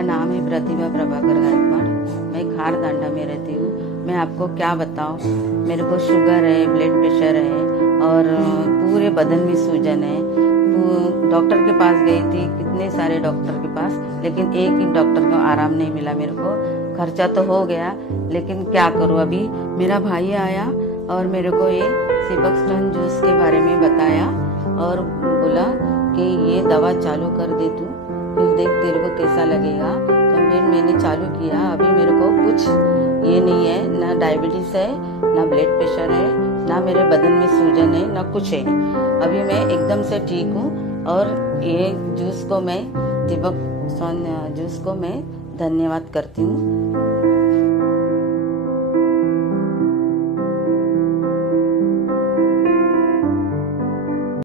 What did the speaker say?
मेरा नाम है प्रतिभा प्रभाकर गायकवाड़। मैं खारदांडा में रहती हूँ। मैं आपको क्या बताऊँ, मेरे को शुगर है, ब्लड प्रेशर है और पूरे बदन में सूजन है। डॉक्टर के पास गई थी, कितने सारे डॉक्टर के पास, लेकिन एक ही डॉक्टर को आराम नहीं मिला। मेरे को खर्चा तो हो गया, लेकिन क्या करूँ। अभी मेरा भाई आया और मेरे को ये सिबकस्टन जूस के बारे में बताया और बोला कि ये दवा चालू कर दे तू, फिर देख तेरे को कैसा लगेगा। तो फिर मैंने चालू किया। अभी मेरे को कुछ ये नहीं है, ना डायबिटीज है, ना ब्लड प्रेशर है, ना मेरे बदन में सूजन है, ना कुछ है। अभी मैं एकदम से ठीक हूँ। और ये जूस को मैं सिबकस्टन जूस को मैं धन्यवाद करती हूँ।